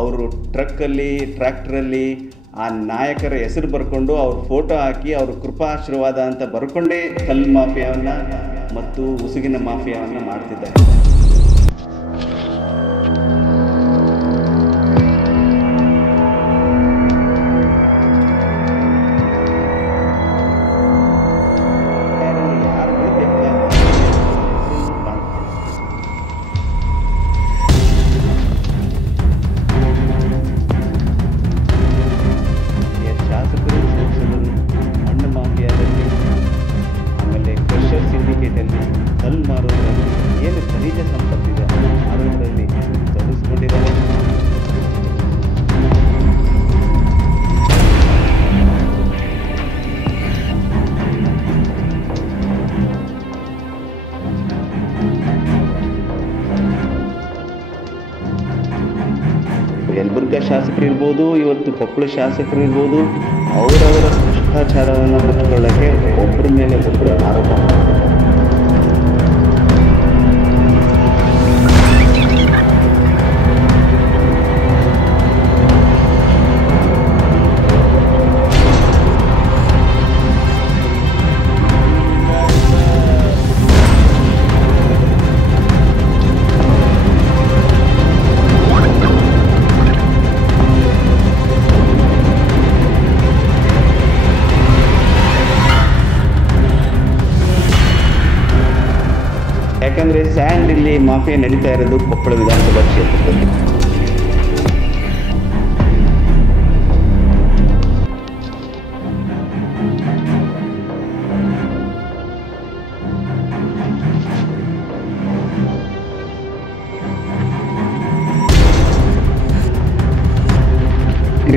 ಅವರು ಟ್ರಕ್ಕಲ್ಲಿ ಟ್ರ್ಯಾಕ್ಟ್ರಲ್ಲಿ ಆ ನಾಯಕರ ಹೆಸರು ಬರ್ಕೊಂಡು ಅವ್ರ ಫೋಟೋ ಹಾಕಿ ಅವ್ರ ಕೃಪಾಶೀರ್ವಾದ ಅಂತ ಬರ್ಕೊಂಡೇ ಕಲ್ಲು ಮಾಫಿಯಾವನ್ನು ಮತ್ತು ಉಸುಗಿನ ಮಾಫಿಯಾವನ್ನು ಮಾಡ್ತಿದ್ದಾರೆ. ಕಲ್ಲು ಮಾರೋದ್ರಲ್ಲಿ ಏನು ಖನಿಜ ಸಂಪತ್ತಿದೆ ಮಾರೋದ್ರಲ್ಲಿ ತೊಡಗಿಸ್ಕೊಂಡಿದ್ದಾರೆ. ಯಲಬುರ್ಗಾ ಶಾಸಕರು ಇರ್ಬೋದು, ಇವತ್ತು ಕೊಪ್ಪಳ ಶಾಸಕರು ಇರ್ಬೋದು, ಅವರವರ ಭ್ರಷ್ಟಾಚಾರವನ್ನು ಮುಚ್ಚಿಕೊಳ್ಳೋಕ್ಕೆ ಒಬ್ಬರ ಮೇಲೆ ಒಬ್ಬರು ಆರೋಪ ಮಾಡ್ತಾರೆ. ಯಾಕಂದರೆ ಸ್ಯಾಂಡ್ ಇಲ್ಲಿ ಮಾಫಿಯಾ ನಡೀತಾ ಇರೋದು ಕೊಪ್ಪಳ ವಿಧಾನಸಭಾ ಕ್ಷೇತ್ರದಲ್ಲಿ.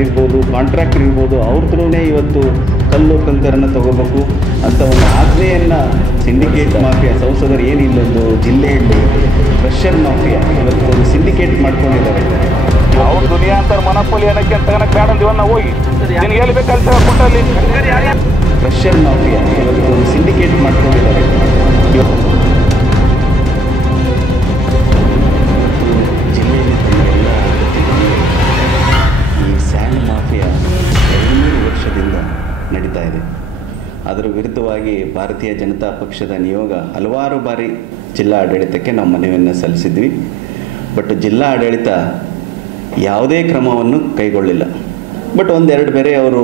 ಇರ್ಬೋದು, ಕಾಂಟ್ರಾಕ್ಟರ್ ಇರ್ಬೋದು, ಅವ್ರ ಥರನೇ ಇವತ್ತು ಕಲ್ಲು ಕಂಕರನ್ನು ತಗೋಬೇಕು ಅಂತ ಒಂದು ಆಜ್ಞೆಯನ್ನು ಸಿಂಡಿಕೇಟ್ ಮಾಫಿಯಾ ಸಂಸದರು ಏನಿಲ್ಲೊಂದು ಜಿಲ್ಲೆಯಲ್ಲಿ ಕ್ರಷರ್ ಮಾಫಿಯಾ ಇವತ್ತು ಒಂದು ಸಿಂಡಿಕೇಟ್ ಮಾಡ್ಕೊಂಡಿದ್ದಾರೆ. ಅವ್ರು ದುನಿಯಾ ಅಂತಾರೆ ಮನಪೋಲಿ ಏನಕ್ಕೆ ತಗೋಣಕ್ಕೆ ಬೇಡ ಅಂದಿವನ್ನ ಹೋಗಿ ನಿನಗೆ ಎಲ್ಲಿ ಬೇಕಲ್ಲಿ ಕೊಟ್ಟಲ್ಲಿ ಕ್ರಷರ್ ಮಾಫಿಯಾ ಇವತ್ತು ಒಂದು ಸಿಂಡಿಕೇಟ್ ಮಾಡ್ಕೊಂಡಿದ್ದಾರೆ. ಜಿಲ್ಲೆಯಲ್ಲಿ ತಮಗೆಲ್ಲ ಈ ಸ್ಯಾಂಡ್ ಮಾಫಿಯಾ 200 ವರ್ಷದಿಂದ ನಡೀತಾ ಇದೆ. ಅದರ ವಿರುದ್ಧವಾಗಿ ಭಾರತೀಯ ಜನತಾ ಪಕ್ಷದ ನಿಯೋಗ ಹಲವಾರು ಬಾರಿ ಜಿಲ್ಲಾ ಆಡಳಿತಕ್ಕೆ ನಾವು ಮನವಿಯನ್ನು ಸಲ್ಲಿಸಿದ್ವಿ. ಬಟ್ ಜಿಲ್ಲಾ ಆಡಳಿತ ಯಾವುದೇ ಕ್ರಮವನ್ನು ಕೈಗೊಳ್ಳಿಲ್ಲ. ಬಟ್ ಒಂದೆರಡು ಬೇರೆ ಅವರು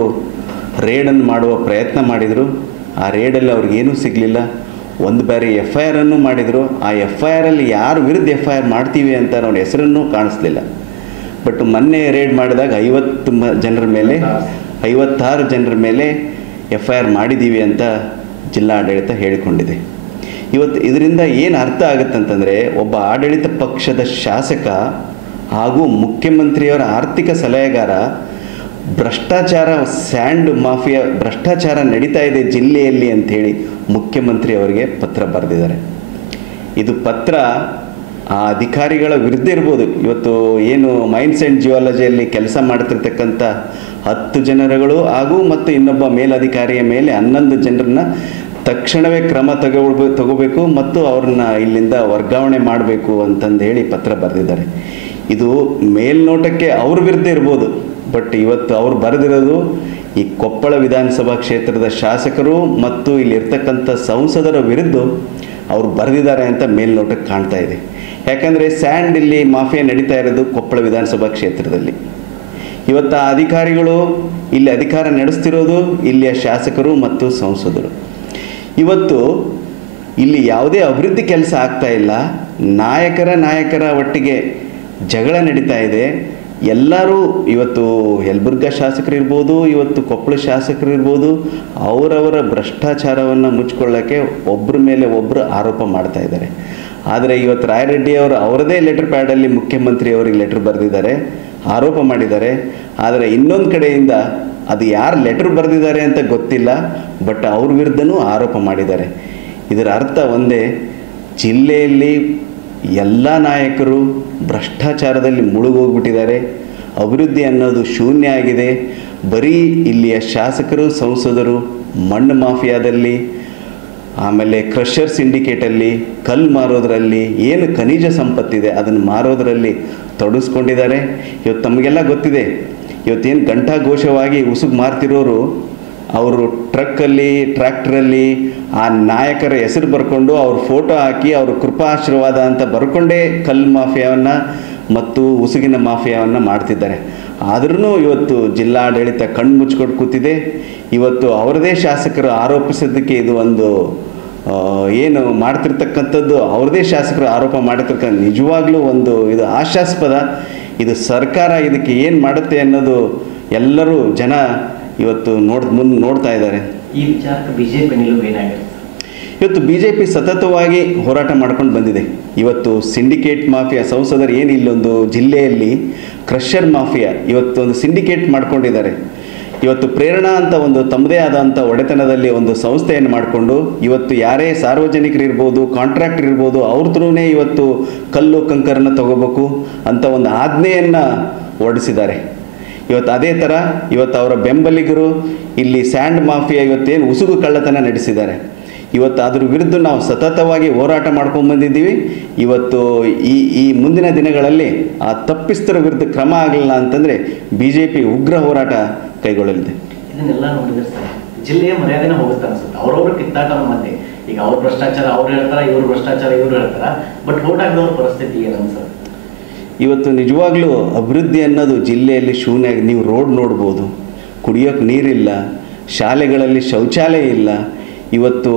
ರೇಡನ್ನು ಮಾಡುವ ಪ್ರಯತ್ನ ಮಾಡಿದರು. ಆ ರೇಡಲ್ಲಿ ಅವ್ರಿಗೇನೂ ಸಿಗಲಿಲ್ಲ. ಒಂದು ಬಾರಿ FIR ಅನ್ನು ಮಾಡಿದರು. ಆ FIR ಅಲ್ಲಿ ಯಾರ ವಿರುದ್ಧ FIR ಮಾಡ್ತೀವಿ ಅಂತ ಅವ್ರ ಹೆಸರನ್ನು ಕಾಣಿಸ್ಲಿಲ್ಲ. ಬಟ್ ಮೊನ್ನೆ ರೇಡ್ ಮಾಡಿದಾಗ 56 ಜನರ ಮೇಲೆ FIR ಮಾಡಿದ್ದೀವಿ ಅಂತ ಜಿಲ್ಲಾ ಆಡಳಿತ ಹೇಳಿಕೊಂಡಿದೆ. ಇವತ್ತು ಇದರಿಂದ ಏನು ಅರ್ಥ ಆಗುತ್ತಂತಂದರೆ, ಒಬ್ಬ ಆಡಳಿತ ಪಕ್ಷದ ಶಾಸಕ ಹಾಗೂ ಮುಖ್ಯಮಂತ್ರಿಯವರ ಆರ್ಥಿಕ ಸಲಹೆಗಾರ ಭ್ರಷ್ಟಾಚಾರ, ಸ್ಯಾಂಡ್ ಮಾಫಿಯಾ ಭ್ರಷ್ಟಾಚಾರ ನಡೀತಾ ಇದೆ ಜಿಲ್ಲೆಯಲ್ಲಿ ಅಂಥೇಳಿ ಮುಖ್ಯಮಂತ್ರಿ ಅವರಿಗೆ ಪತ್ರ ಬರೆದಿದ್ದಾರೆ. ಇದು ಪತ್ರ ಆ ಅಧಿಕಾರಿಗಳ ವಿರುದ್ಧ ಇರ್ಬೋದು. ಇವತ್ತು ಏನು ಮೈನ್ಸ್ ಆ್ಯಂಡ್ ಜಿಯಾಲಜಿಯಲ್ಲಿ ಕೆಲಸ ಮಾಡ್ತಿರ್ತಕ್ಕಂಥ 10 ಜನರುಗಳು ಹಾಗೂ ಮತ್ತು ಇನ್ನೊಬ್ಬ ಮೇಲಧಿಕಾರಿಯ ಮೇಲೆ 11 ಜನರನ್ನ ತಕ್ಷಣವೇ ಕ್ರಮ ತಗೋಬೇಕು ಮತ್ತು ಅವ್ರನ್ನ ಇಲ್ಲಿಂದ ವರ್ಗಾವಣೆ ಮಾಡಬೇಕು ಅಂತಂದು ಹೇಳಿ ಪತ್ರ ಬರೆದಿದ್ದಾರೆ. ಇದು ಮೇಲ್ನೋಟಕ್ಕೆ ಅವ್ರ ವಿರುದ್ಧ ಇರ್ಬೋದು. ಬಟ್ ಇವತ್ತು ಅವ್ರು ಬರೆದಿರೋದು ಈ ಕೊಪ್ಪಳ ವಿಧಾನಸಭಾ ಕ್ಷೇತ್ರದ ಶಾಸಕರು ಮತ್ತು ಇಲ್ಲಿರ್ತಕ್ಕಂಥ ಸಂಸದರ ವಿರುದ್ಧ ಅವ್ರು ಬರೆದಿದ್ದಾರೆ ಅಂತ ಮೇಲ್ನೋಟಕ್ಕೆ ಕಾಣ್ತಾ ಇದೆ. ಯಾಕಂದರೆ ಸ್ಯಾಂಡ್ ಇಲ್ಲಿ ಮಾಫಿಯಾ ನಡೀತಾ ಇರೋದು ಕೊಪ್ಪಳ ವಿಧಾನಸಭಾ ಕ್ಷೇತ್ರದಲ್ಲಿ. ಇವತ್ತು ಆ ಅಧಿಕಾರಿಗಳು ಇಲ್ಲಿ ಅಧಿಕಾರ ನಡೆಸ್ತಿರೋದು ಇಲ್ಲಿಯ ಶಾಸಕರು ಮತ್ತು ಸಂಸದರು. ಇವತ್ತು ಇಲ್ಲಿ ಯಾವುದೇ ಅಭಿವೃದ್ಧಿ ಕೆಲಸ ಆಗ್ತಾ ಇಲ್ಲ. ನಾಯಕರ ಒಟ್ಟಿಗೆ ಜಗಳ ನಡೀತಾ ಇದೆ. ಎಲ್ಲರೂ ಇವತ್ತು ಯಲಬುರ್ಗಾ ಶಾಸಕರು ಇರ್ಬೋದು, ಇವತ್ತು ಕೊಪ್ಪಳ ಶಾಸಕರು ಇರ್ಬೋದು, ಅವರವರ ಭ್ರಷ್ಟಾಚಾರವನ್ನು ಮುಚ್ಕೊಳ್ಳೋಕ್ಕೆ ಒಬ್ಬರ ಮೇಲೆ ಒಬ್ಬರು ಆರೋಪ ಮಾಡ್ತಾ ಇದ್ದಾರೆ. ಆದರೆ ಇವತ್ತು ರಾಯರೆಡ್ಡಿ ಅವರು ಅವರದೇ ಲೆಟರ್ ಪ್ಯಾಡಲ್ಲಿ ಮುಖ್ಯಮಂತ್ರಿ ಅವರಿಗೆ ಲೆಟರ್ ಬರೆದಿದ್ದಾರೆ, ಆರೋಪ ಮಾಡಿದ್ದಾರೆ. ಆದರೆ ಇನ್ನೊಂದು ಕಡೆಯಿಂದ ಅದು ಯಾರು ಲೆಟರ್ ಬರೆದಿದ್ದಾರೆ ಅಂತ ಗೊತ್ತಿಲ್ಲ, ಬಟ್ ಅವ್ರ ವಿರುದ್ಧನೂ ಆರೋಪ ಮಾಡಿದ್ದಾರೆ. ಇದರ ಅರ್ಥ ಒಂದೇ, ಜಿಲ್ಲೆಯಲ್ಲಿ ಎಲ್ಲ ನಾಯಕರು ಭ್ರಷ್ಟಾಚಾರದಲ್ಲಿ ಮುಳುಗೋಗ್ಬಿಟ್ಟಿದ್ದಾರೆ. ಅಭಿವೃದ್ಧಿ ಅನ್ನೋದು ಶೂನ್ಯ ಆಗಿದೆ. ಬರೀ ಇಲ್ಲಿಯ ಶಾಸಕರು ಸಂಸದರು ಮಣ್ಣು ಮಾಫಿಯಾದಲ್ಲಿ, ಆಮೇಲೆ ಕ್ರಷರ್ ಸಿಂಡಿಕೇಟಲ್ಲಿ, ಕಲ್ಲು ಮಾರೋದ್ರಲ್ಲಿ, ಏನು ಖನಿಜ ಸಂಪತ್ತಿದೆ ಅದನ್ನು ಮಾರೋದರಲ್ಲಿ ತೊಡಗಿಸ್ಕೊಂಡಿದ್ದಾರೆ. ಇವತ್ತು ತಮಗೆಲ್ಲ ಗೊತ್ತಿದೆ, ಇವತ್ತೇನು ಘಂಟಾಘೋಷವಾಗಿ ಉಸುಗು ಮಾರ್ತಿರೋರು ಅವರು ಟ್ರಕ್ಕಲ್ಲಿ ಟ್ರ್ಯಾಕ್ಟ್ರಲ್ಲಿ ಆ ನಾಯಕರ ಹೆಸರು ಬರ್ಕೊಂಡು ಅವ್ರ ಫೋಟೋ ಹಾಕಿ ಅವ್ರ ಕೃಪಾಶೀರ್ವಾದ ಅಂತ ಬರ್ಕೊಂಡೇ ಕಲ್ಲು ಮಾಫಿಯಾವನ್ನು ಮತ್ತು ಉಸುಗಿನ ಮಾಫಿಯಾವನ್ನು ಮಾಡ್ತಿದ್ದಾರೆ. ಆದ್ರೂ ಇವತ್ತು ಜಿಲ್ಲಾಡಳಿತ ಕಣ್ಣು ಮುಚ್ಕೊಂಡು ಕೂತಿದೆ. ಇವತ್ತು ಅವರದೇ ಶಾಸಕರು ಆರೋಪಿಸೋದಕ್ಕೆ ಇದು ಒಂದು ಏನು ಮಾಡ್ತಿರ್ತಕ್ಕಂಥದ್ದು, ಅವ್ರದೇ ಶಾಸಕರು ಆರೋಪ ಮಾಡಿರ್ತಕ್ಕಂಥ ನಿಜವಾಗ್ಲೂ ಒಂದು ಇದು ಹಾಸ್ಯಾಸ್ಪದ. ಇದು ಸರ್ಕಾರ ಇದಕ್ಕೆ ಏನು ಮಾಡುತ್ತೆ ಅನ್ನೋದು ಎಲ್ಲರೂ ಜನ ಇವತ್ತು ಮುಂದೆ ನೋಡ್ತಾ ಇದ್ದಾರೆ. ಈ ವಿಚಾರಕ್ಕೆ ಬಿಜೆಪಿ ನಿಲುವು ಏನಾಗಿದೆ? ಇವತ್ತು BJP ಸತತವಾಗಿ ಹೋರಾಟ ಮಾಡ್ಕೊಂಡು ಬಂದಿದೆ. ಇವತ್ತು ಸಿಂಡಿಕೇಟ್ ಮಾಫಿಯಾ ಸಂಸದರು ಏನು ಇಲ್ಲೊಂದು ಜಿಲ್ಲೆಯಲ್ಲಿ ಕ್ರಷರ್ ಮಾಫಿಯಾ ಇವತ್ತೊಂದು ಸಿಂಡಿಕೇಟ್ ಮಾಡ್ಕೊಂಡಿದ್ದಾರೆ. ಇವತ್ತು ಪ್ರೇರಣಾ ಅಂತ ಒಂದು ತಮ್ಮದೇ ಆದಂಥ ಒಡೆತನದಲ್ಲಿ ಒಂದು ಸಂಸ್ಥೆಯನ್ನು ಮಾಡಿಕೊಂಡು ಇವತ್ತು ಯಾರೇ ಸಾರ್ವಜನಿಕರಿರ್ಬೋದು, ಕಾಂಟ್ರಾಕ್ಟರ್ ಇರ್ಬೋದು, ಅವ್ರ ಥ್ರೂನೇ ಇವತ್ತು ಕಲ್ಲು ಕಂಕರನ್ನು ತಗೋಬೇಕು ಅಂತ ಒಂದು ಆಜ್ಞೆಯನ್ನು ಹೊರಡಿಸಿದ್ದಾರೆ. ಇವತ್ತು ಅದೇ ಥರ ಇವತ್ತು ಅವರ ಬೆಂಬಲಿಗರು ಇಲ್ಲಿ ಸ್ಯಾಂಡ್ ಮಾಫಿಯಾ ಇವತ್ತೇನು ಉಸುಗು ಕಳ್ಳತನ ನಡೆಸಿದ್ದಾರೆ. ಇವತ್ತು ಅದ್ರ ವಿರುದ್ಧ ನಾವು ಸತತವಾಗಿ ಹೋರಾಟ ಮಾಡ್ಕೊಂಡು ಬಂದಿದ್ದೀವಿ. ಇವತ್ತು ಈ ಮುಂದಿನ ದಿನಗಳಲ್ಲಿ ಆ ತಪ್ಪಿಸ್ತರ ವಿರುದ್ಧ ಕ್ರಮ ಆಗಲಿಲ್ಲ ಅಂತಂದರೆ BJP ಉಗ್ರ ಹೋರಾಟ ಕೈಗೊಳ್ಳಲಿದೆ. ಇದನ್ನೆಲ್ಲ ನೋಡಿದ್ರೆ ಸರ್ ಜಿಲ್ಲೆಯ ಮರ್ಯಾದೆನೇ ಹೋಗುತ್ತೆ ಅನ್ಸುತ್ತೆ. ಅವರೊಬ್ಬರು ಕಿತ್ತಾಟದ ಮಧ್ಯೆ ಈಗ ಅವ್ರ ಭ್ರಷ್ಟಾಚಾರ ಅವ್ರು ಹೇಳ್ತಾರೆ, ಇವ್ರ ಭ್ರಷ್ಟಾಚಾರ ಇವ್ರು ಹೇಳ್ತಾರೆ, ಬಟ್ ವೋಟ್ ಹಾಕಿದವ್ರ ಪರಿಸ್ಥಿತಿ ಏನು ಅನ್ಸುತ್ತೆ? ಇವತ್ತು ನಿಜವಾಗ್ಲೂ ಅಭಿವೃದ್ಧಿ ಅನ್ನೋದು ಜಿಲ್ಲೆಯಲ್ಲಿ ಶೂನ್ಯ. ನೀವು ರೋಡ್ ನೋಡ್ಬೋದು, ಕುಡಿಯೋಕ್ಕೆ ನೀರಿಲ್ಲ, ಶಾಲೆಗಳಲ್ಲಿ ಶೌಚಾಲಯ ಇಲ್ಲ. ಇವತ್ತು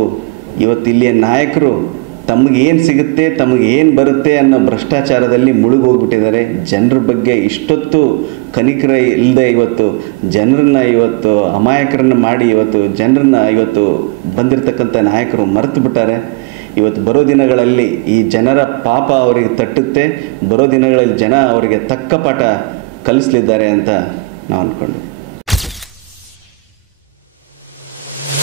ಇಲ್ಲಿಯ ನಾಯಕರು ತಮಗೇನು ಸಿಗುತ್ತೆ, ತಮಗೇನು ಬರುತ್ತೆ ಅನ್ನೋ ಭ್ರಷ್ಟಾಚಾರದಲ್ಲಿ ಮುಳುಗೋಗ್ಬಿಟ್ಟಿದ್ದಾರೆ. ಜನರ ಬಗ್ಗೆ ಇಷ್ಟೊತ್ತು ಕನಿಕರ ಇಲ್ಲದೆ ಇವತ್ತು ಜನರನ್ನ ಇವತ್ತು ಅಮಾಯಕರನ್ನು ಮಾಡಿ ಇವತ್ತು ಬಂದಿರತಕ್ಕಂಥ ನಾಯಕರು ಮರೆತು ಬಿಟ್ಟಾರೆ. ಇವತ್ತು ಬರೋ ದಿನಗಳಲ್ಲಿ ಈ ಜನರ ಪಾಪ ಅವರಿಗೆ ತಟ್ಟುತ್ತೆ. ಬರೋ ದಿನಗಳಲ್ಲಿ ಜನ ಅವರಿಗೆ ತಕ್ಕ ಪಾಠ ಕಲಿಸಲಿದ್ದಾರೆ ಅಂತ ನಾವು ಅಂದ್ಕೊಂಡು